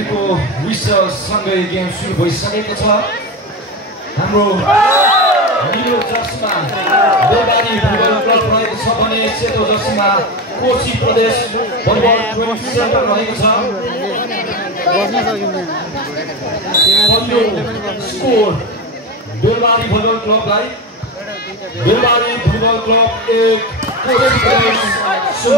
रात्रिको विश्वसँगै game सुरु भइसकेको छ। हाम्रो नीलो जर्सीमा बेलबारी फुटबल क्लब रहेको छ भने सेतो जर्सीमा Koshi Pradesh football training centre रहेको छ। स्कोर बेलबारी फुटबल क्लबलाई बेलबारी फुटबल क्लब 1 कोशी प्रदेश 0।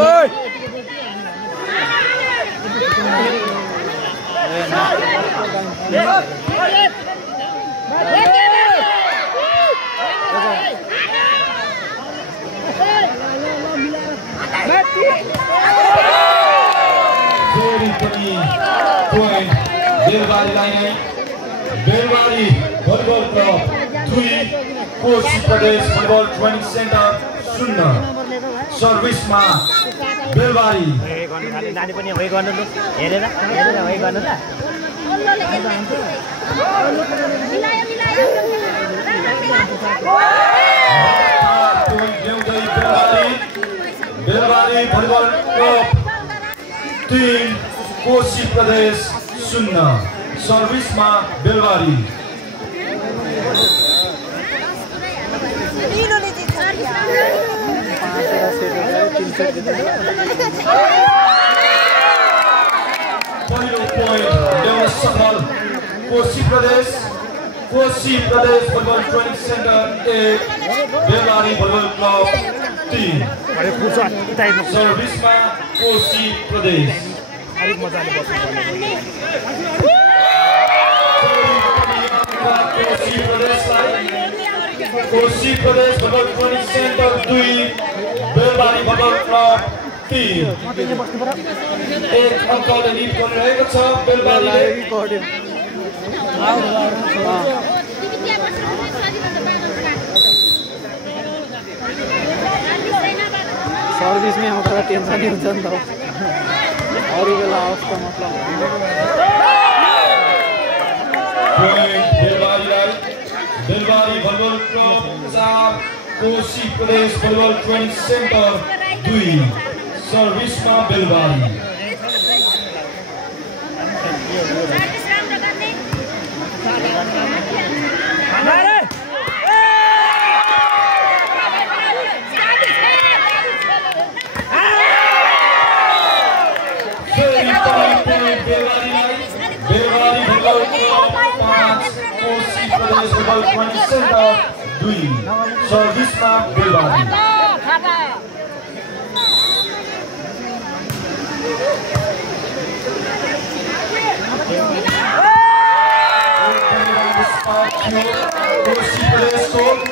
Belbari football club 3 Koshi Pradesh football training centre 0। सर्भिसमा Belbari नानी पनि होइ गर्नु त हेरेर होइ गर्नु त बेलबारी फुटबल क्लब 3 कोशी प्रदेश 0। सर्भिसमा बेलबारी पहिलो पोइन्ट ल्याउन सफल Koshi Pradesh football training centre 1 Belbari football club 3। सर्भिसमा Koshi Pradesh Koshi Pradesh football training centre 2 Belbari football club 3। एक अङ्कले लिड गरिरहेको छ बेलबारीले। सर्भिसमै आउँदा टेन्सन हुन्छ नि त अरू बेला अवस्था मतलब Belbari football club 4 Koshi Pradesh football training centre 2। सर्भिसमा बेलबारी फुटबल ट्रेनिङ सेन्टर 2। सर्भिसमा Belbari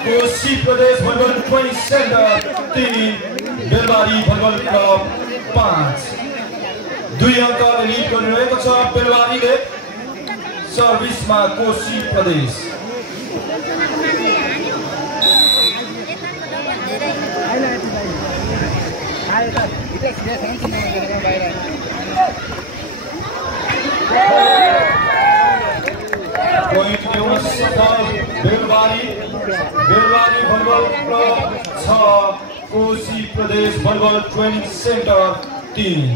Koshi Pradesh football training centre 3 Belbari football club 5। 2 अङ्कले लिड गरिरहेको छ बेलबारीले। सर्भिसमा कोशी प्रदेश पोइन्ट ल्याउन सफल Belbari football club 6 Koshi Pradesh football training centre 3।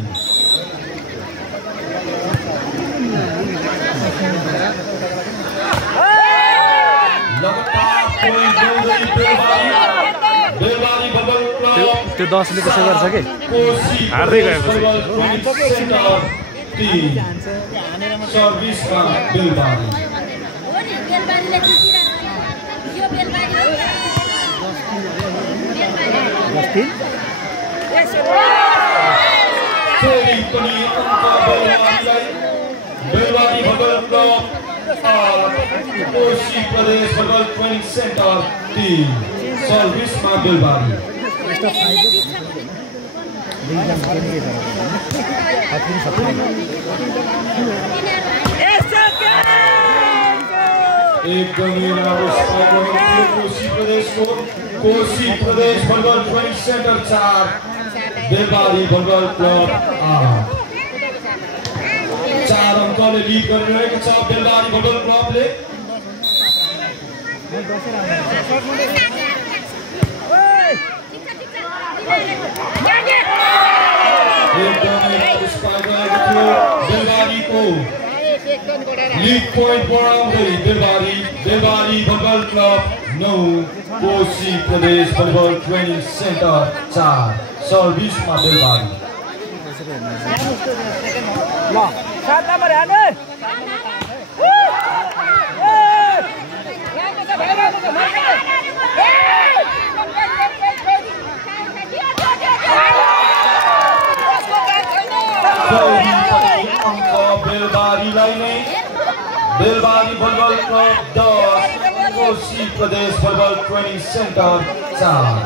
लगातार पोइन्ट ल्याउँदै बेलबारी फुटबल क्लब त्यो 10 ले त्यसो गर्छ के कोशी हार्दै गयो फुटबल ट्रेनिङ सेन्टर 3। सर्भिसमा Belbari Belbari football club 8 Koshi Pradesh football training centre 3। सर्भिसमा बेलबारी एकदमै राम्रो Koshi Pradesh football training centre 4 Belbari football club 8। 4 अङ्कले लिड गरिरहेको छ बेलबारी फुटबल क्लबले। एकदमै पुरस्कार गरेको थियो बेलबारीको Lead point बढाउँदै Belbari football club 9 Koshi Pradesh football training centre 4 सर्भिसमा बेलबारी ल 7 नम्बर हान्नु Belbari football club 10 Koshi Pradesh football training centre 4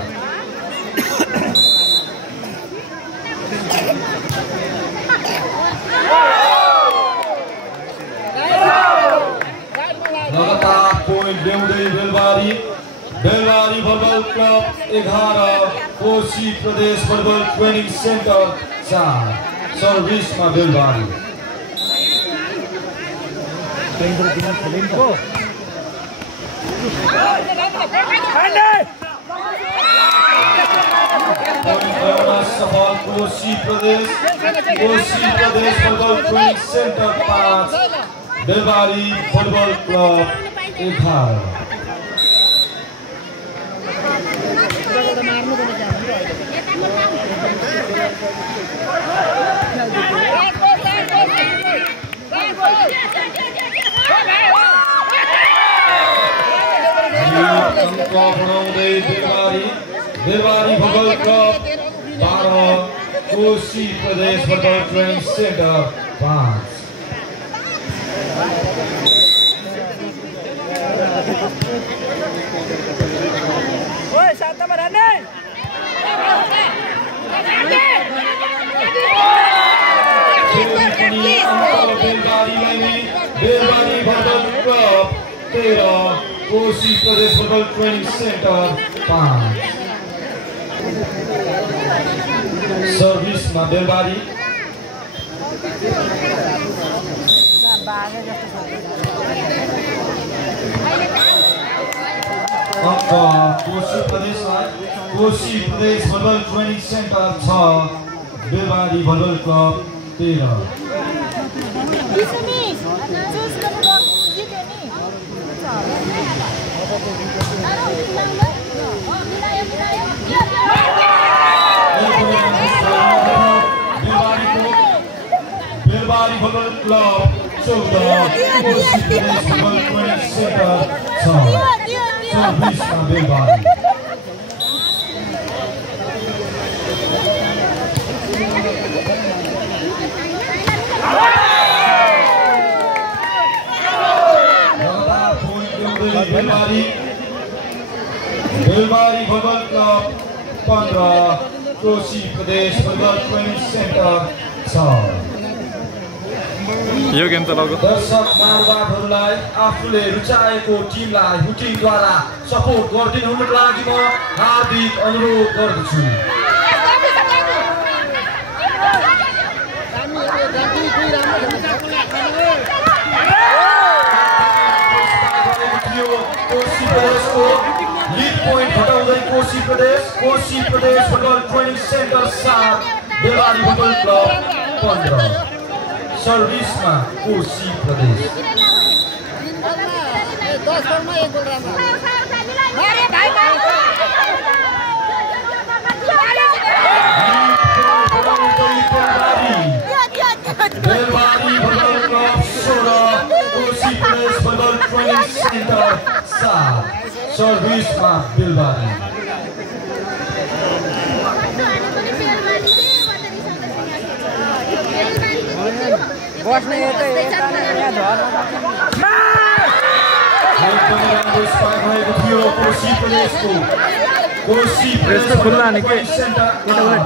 लगातार पोइन्ट ल्याउँदै Belbari football club 11 Koshi Pradesh football training centre 4 सर्भिसमा बेलबारी सफल Koshi Pradesh football training centre 5 Belbari football club 11 Belbari football club 12 Koshi Pradesh football training centre 5 ओए 7 नम्बर हान्नु Belbari football club 13 Koshi Pradesh football training centre 5 सर्भिसमा Belbari Koshi Pradesh football training centre 6 Belbari football club 13 Belbari football club 14 Koshi Pradesh football training centre 6 सर्भिसमा Belbari Belbari football club 15 Koshi Pradesh football training centre 6 यो game त लगो दर्शक महानुभावहरूलाई आफूले रुचाएको टिमलाई हुटिङद्वारा सपोर्ट गरिदिनु हुनुको लागि म हार्दिक अनुरोध गर्दछु कोशी प्रदेशको लिड पोइन्ट घटाउँदै Koshi Pradesh football training centre 7 Belbari football club 15 सर्भिसमा Koshi Pradesh Belbari football club 16 Koshi Pradesh football training centre 7 सर्भिसमा बेलबारी बस्ने यता यहाँ झर्न कोशी यस्तो खुल्ला हाने के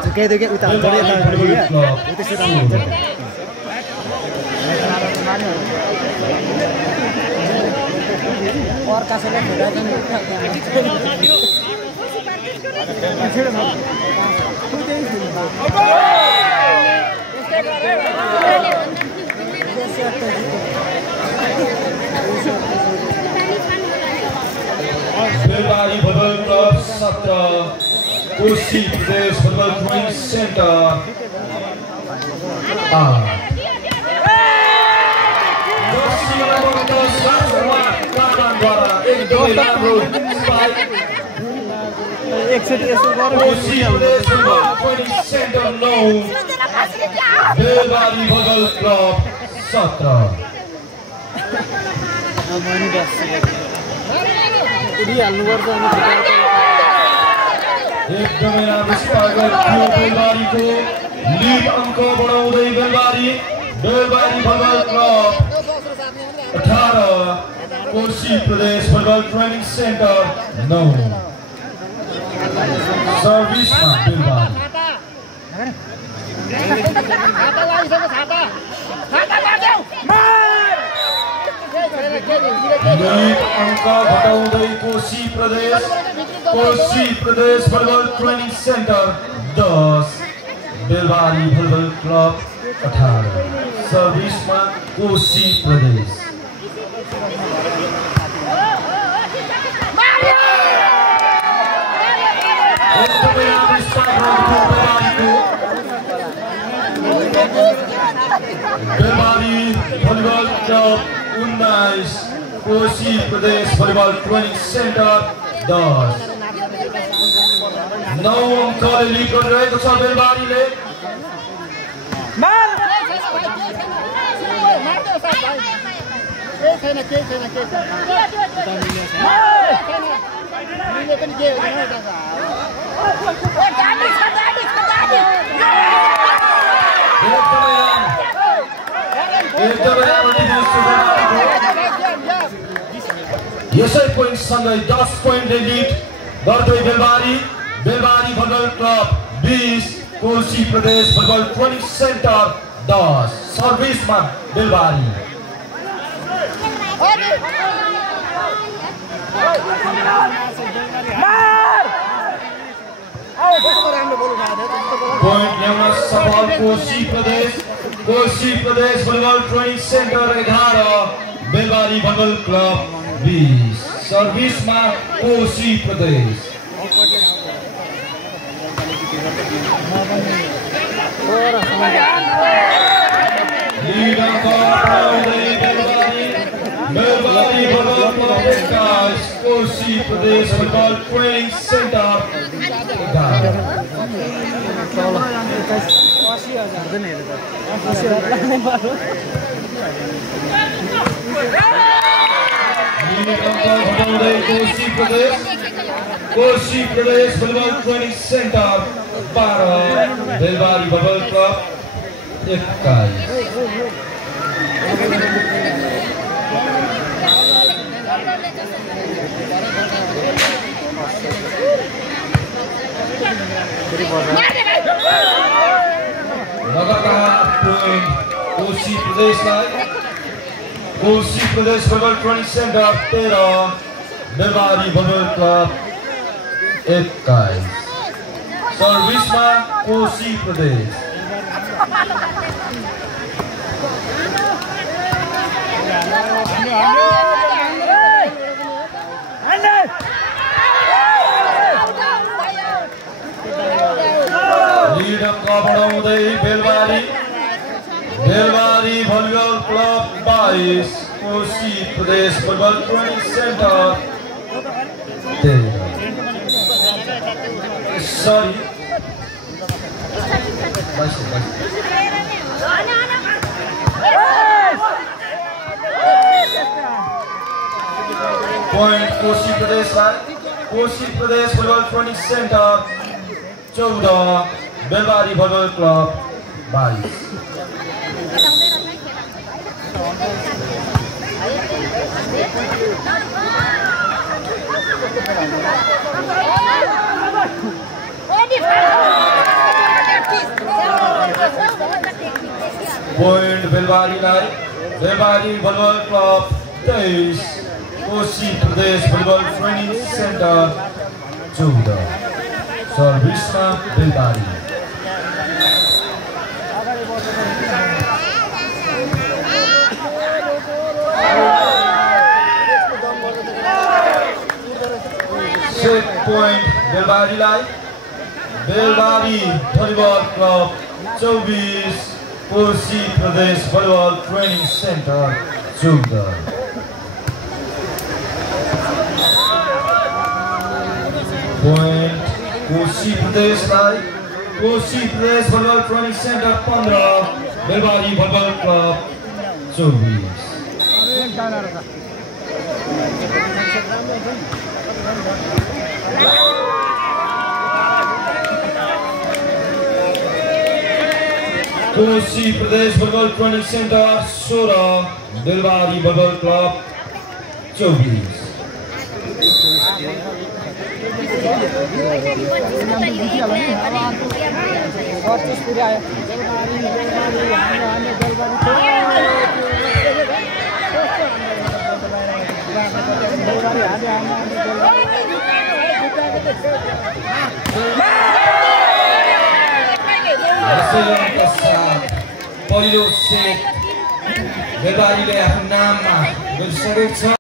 झुकाइदियो क्या उता Belbari football club 17 Koshi Pradesh football training centre 8 Jersey number 10 राजकुमार कामानद्वारा एकदमै राम्रो स्पाइक एकचोटि यसो गरौँ Koshi Pradesh football training centre 9 Belbari बगल क्लब 17 उडिहाल्नुपर्छ एकदमै राम्रो स्पाइक थियो बेलबारीको लिड अङ्क बढाउँदै बेलबारी बगल club 18 Koshi Pradesh football training centre 9 सर्भिसमा बेलबारी लिड अङ्क घटाउँदै Koshi Pradesh football training centre 10 Belbari football club 18 सर्भिसमा कोशी प्रदेश बेलबारी भलिबल क्लब 19 कोशी प्रदेश भलिबल ट्रेनिङ सेन्टर 10 9 अङ्कले लिड गरिरहेको छ बेलबारीले यसै पोइन्टसँगै 10 पोइन्टले लिड गर्दै Belbari football club 20 Koshi Pradesh football training centre 10 सर्भिसमा बेलबारी पोइन्ट ल्याउन सफल Koshi Pradesh football training centre 11 Belbari football club 20 सर्भिसमा कोशी प्रदेश लिड अङ्क बढाउँदै Belbari football club 21 Koshi Pradesh football training centre 11 Koshi Pradesh football training centre 12 Belbari football club 21 लगातार point Koshi Pradesh football training centre 13 Belbari football club 21 सर्भिसमा कोशी प्रदेश लिड अङ्क बढाउँदै Belbari volleyball club 22 Koshi Pradesh football training centre 13 point Koshi Pradesh football training centre 14 Belbari football club 22 point Belbari football club 23 Koshi Pradesh football training centre 14 सर्भिसमा Belbari set point Belbari volleyball club 24 Koshi Pradesh football training centre 14 point Koshi प्रदेशलाई Koshi Pradesh football training centre 15 Belbari football club 24 Koshi Pradesh football training centre 16 Belbari football club 24 पहिलो set बेलबारीले आफ्नो नाममा गरिसकेको छ।